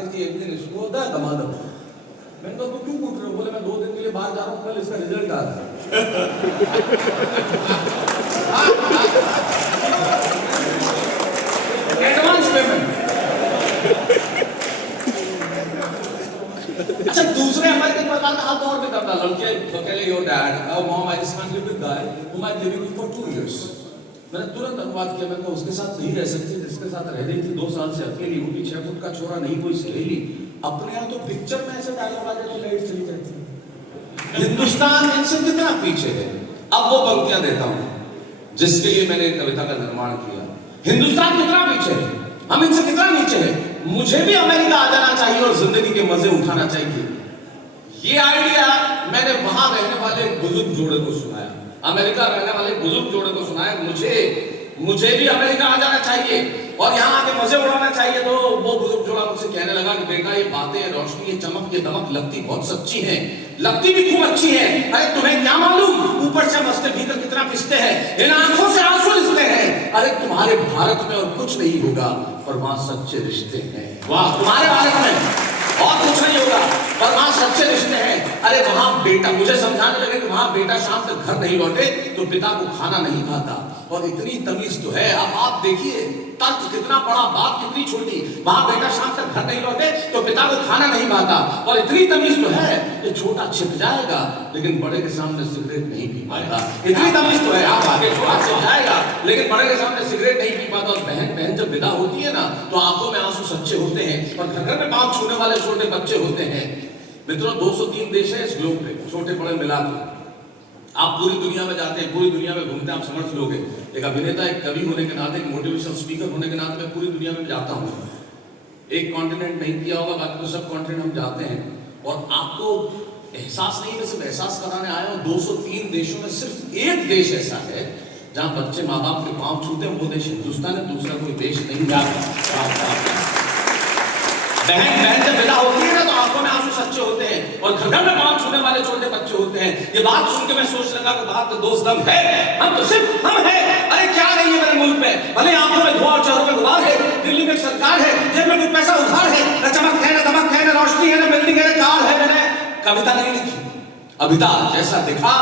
राकेश जी एक दिन इसको होता है दमादम। मैंने कहा तू क्यों कूट रहे हो? बोले मैं 2 दिन के लिए बाहर जा रहा हूँ, कल इसका रिजल्ट आ रहा है। Advance payment. अच्छा दूसरे अमेरिकन परिवार का हाथ और भी करता, लड़के कहले योर डैड और mom I just can't live with guy whom I live with for 2 years। मैंने तुरंत अनुवाद किया, मैंने कहा उसके साथ नहीं रह सकती जिसके साथ रह रही थी 2 साल से अकेली, वो भी 6 फुट का छोरा, नहीं कोई सहेली। अपने यहाँ तो पिक्चर में ऐसे डायलॉग आ जाए तो लाइट चली जाती है। हिंदुस्तान इनसे कितना पीछे है। अब वो पंक्तियां देता हूं जिसके लिए मैंने कविता का निर्माण किया। हिंदुस्तान कितना पीछे है, हम इनसे कितना नीचे है। मुझे भी अमेरिका आ जाना चाहिए और जिंदगी के मजे उठाना चाहिए। ये आइडिया मैंने वहां रहने वाले बुजुर्ग जोड़े को सुनाया, अमेरिका रहने वाले बुजुर्ग जोड़े को सुनाया। मुझे भी अमेरिका आ जाना चाहिए और यहाँ आके मजे उड़ाना चाहिए। तो वो बुजुर्ग जोड़ा मुझसे कहने लगा कि बेटा ये बातें, रोशनी, ये चमक, ये दमक लगती बहुत सच्ची है, लगती भी खूब अच्छी है। अरे तुम्हें क्या मालूम ऊपर से मस्ते भीतर कितना पिसते हैं, इन आंखों से आंसू रिश्ते हैं। अरे तुम्हारे भारत में और कुछ नहीं होगा पर वहां सच्चे रिश्ते हैं। वाह, तुम्हारे भारत में और कुछ नहीं होगा पर वहां सच्चे रिश्ते हैं। अरे वहां बेटा, मुझे समझाने लगे कि वहां बेटा शाम तक घर नहीं लौटे तो पिता को खाना नहीं खाता। और इतनी तमीज तो है। अब आप देखिए तर्क कितना बड़ा, बात कितनी छोटी। वहां बेटा शाम तक घर नहीं लौटे तो पिता को खाना नहीं खाता। और इतनी तमीज तो है कि छोटा छिप जाएगा लेकिन बड़े के सामने सिगरेट नहीं पी पाएगा। इतनी तमीज तो है, आप आगे छोटा छिप जाएगा लेकिन बड़े के सामने सिगरेट नहीं पी पाता। और बहन जब विदा होती है ना तो आंखों में आंसू सच्चे होते हैं और घर में पांव छूने वाले छोटे बच्चे होते हैं। मित्रों 203 देश है इस ग्लोब पे, छोटे बड़े मिलाकर। आप पूरी दुनिया में जाते हैं, पूरी दुनिया में घूमते हैं, आप समझ लोगे। एक अभिनेता, एक कवि होने के नाते, एक मोटिवेशनल स्पीकर होने के नाते मैं पूरी दुनिया में जाता हूँ। एक कॉन्टिनेंट नहीं किया होगा, बाकी तो सब कॉन्टिनेंट हम जाते हैं। और आपको एहसास नहीं, मैं सिर्फ एहसास कराने आया हूँ। 203 देशों में सिर्फ एक देश ऐसा है जहाँ बच्चे माँ बाप के पाँव छूते हैं, वो देश हिंदुस्तान है, दूसरा कोई देश नहीं जाता। बहन जब विदा होती है ना तो आंखों में आंसू सच्चे होते हैं और घर में पांव छूने वाले छोटे बच्चे होते हैं। ये बात सुन के मैं सोच लगा कि बात तो दोस्त दम है, हम तो सिर्फ हम हैं। अरे क्या नहीं है मेरे मुल्क में, भले आंखों में धुआं और चेहरों में गुबार है, दिल्ली में सरकार है, जेब में कुछ पैसा उधार है, न चमक है, न दमक है, न रोशनी है, न बिल्डिंग है, न कार है। मैंने कविता नहीं लिखी, अभिता जैसा दिखा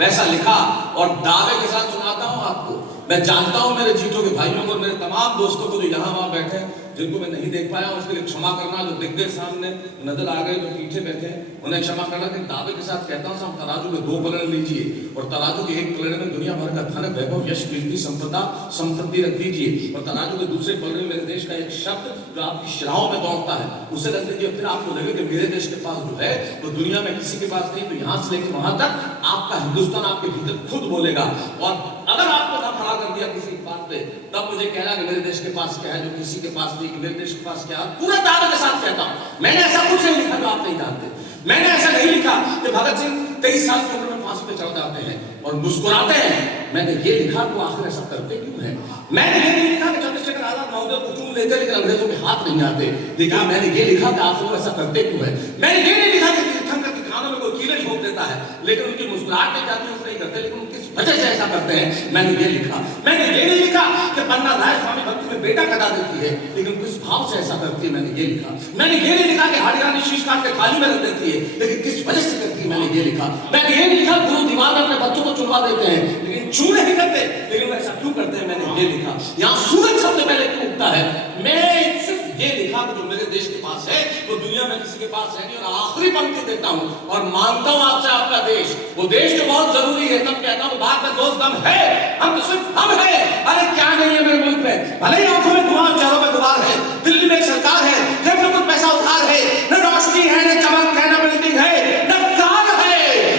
वैसा लिखा और दावे के साथ सुनाता हूं आपको। मैं जानता हूं मेरे जीतों के भाइयों को, मेरे तमाम दोस्तों को जो यहाँ वहां बैठे हैं, जिनको मैं नहीं देख पाया उसके लिए क्षमा करना। जो दिख गए सामने नजर आ गए, जो पीछे बैठे हैं उन्हें क्षमा करना। कि दावे के साथ कहता हूं साहब, तराजू के 2 पलड़े लीजिए और तराजू के एक पलड़े में दुनिया भर का धन, वैभव, यश, कीर्ति, संपदा, संपत्ति रख दीजिए और तराजू के दूसरे पलड़े में मेरे देश का एक शब्द जो आपकी शिराओं में दौड़ता है उसे रख दीजिए। फिर आपको लगे कि मेरे देश के पास जो है वो दुनिया में किसी के पास नहीं, तो यहाँ से लेकर वहां तक आपका हिंदुस्तान आपके भीतर खुद बोलेगा। और अगर आपको ना खड़ा कर दिया किसी बात पे, तब मुझे कहना कि मेरे देश के पास क्या है जो किसी के पास नहीं, कि मेरे देश के पास क्या है। पूरा दावे के साथ कहता हूं, मैंने ऐसा कुछ नहीं लिखा जो आप नहीं जानते। मैंने ऐसा नहीं लिखा कि भगत सिंह 23 साल की उम्र में फांसी पे चढ़ जाते हैं और मुस्कुराते हैं। मैंने ये लिखा तो आखिर ऐसा करते क्यों है। मैंने ये नहीं लिखा कि चंद्रशेखर आजाद महोदय हुकूम लेते लेकिन अंग्रेजों के हाथ नहीं आते। देखा, मैंने ये लिखा कि आखिर ऐसा करते क्यों है। मैंने ये नहीं लिखा कि तीर्थंकर के कानों में कोई कीड़े ठोक देता है लेकिन उनकी मुस्कुराहट नहीं जाती, नहीं करते, लेकिन किस वजह से ऐसा करते हैं। मैंने ये लिखा। मैंने ये नहीं लिखा कि पन्ना राय स्वामी भक्ति में बेटा कटा देती है लेकिन किस भाव से ऐसा करती है। मैंने ये लिखा। मैंने ये नहीं लिखा कि हरियाणी शीश काट के थाली में रख देती है लेकिन किस वजह से करती है। मैंने ये लिखा। मैंने ये नहीं लिखा गुरु दीवार में अपने बच्चों को चुनवा देते हैं लेकिन छू नहीं करते, लेकिन ऐसा क्यों करते हैं। मैंने ये लिखा। यहाँ सूरज सबसे पहले क्यों उगता है। मैं सिर्फ ये लिखा कि जो मेरे देश के पास है वो दुनिया में किसी के पास है नहीं। और आखिरी पंक्ति देता हूं और मानता हूं आपसे, आपका देश वो देश जो बहुत जरूरी है, तब कहता हूं बात में दोस्त दम है, हम तो सिर्फ हम है। अरे क्या नहीं है मेरे मुल्क में, भले ही आंखों में धुआं चेहरों में गुबार है, दिल्ली में सरकार है, जेब में कुछ पैसा उधार है, न रोशनी है, न चमक है, न बिल्डिंग है, न कार है,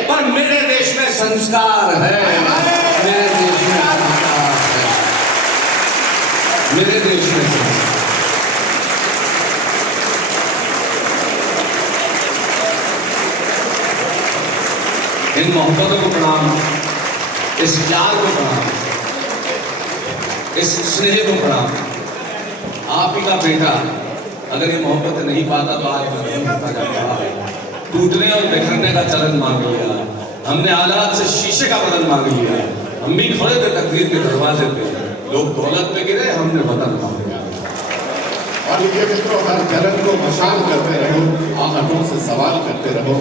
पर मेरे देश में संस्कार है। मेरे देश में संस्कार है। मेरे देश में इन मोहब्बतों को प्रणाम, इस प्यार को प्रणाम, इस स्नेह को प्रणाम। आप ही का बेटा अगर ये मोहब्बत नहीं पाता तो आज नहीं होता जाता। टूटने और बिखरने का चलन मांग लिया हमने, आलात से शीशे का बदल मांग लिया। हम भी खड़े थे तकदीर के दरवाजे पे, लोग दौलत पे गिरे, हमने वतन मांग लिया। और ये मित्रों हर जलन को मशाल करते रहो, आहटों से सवाल करते रहो।